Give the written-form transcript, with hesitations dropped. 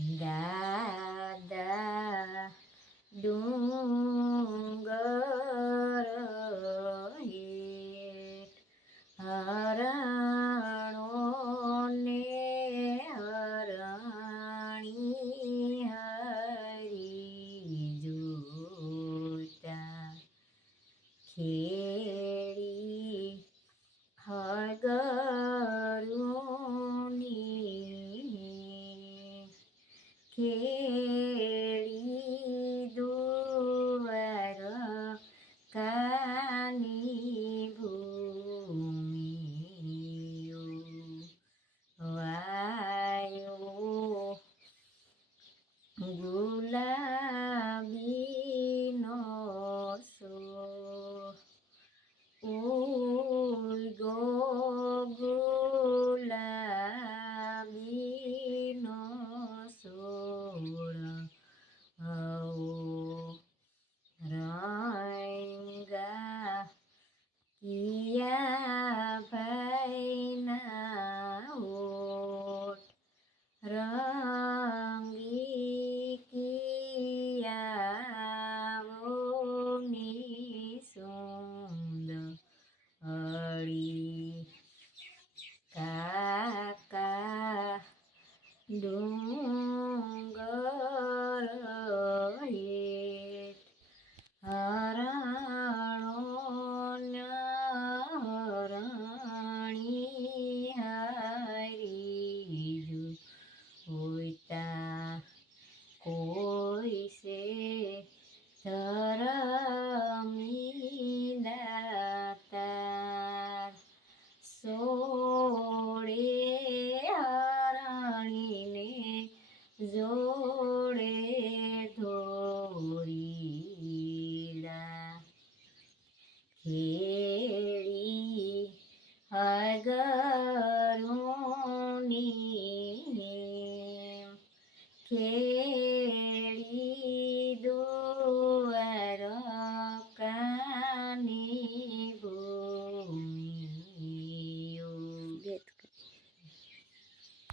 દાદા ડુંગર હેઠ હરણો ને હરણી હરી જોતા ખેડી હળગરુની ખેડી દુવાર કાની ભૂમિઓ વાયો ગુલાબીનો સો ઉગો ગુલાબીનો સોળ રંગા કિયા ભાઈના ઓટ રંગી કિયાઓની સુંદરી કાકા ડુંગર હેઠ હરણો હરણી હરી જોતા કોઈ સે ધરમી દાતાર સોળે હરણીને જોડે ધોરીડા ખેડી હળગરુની ખેડી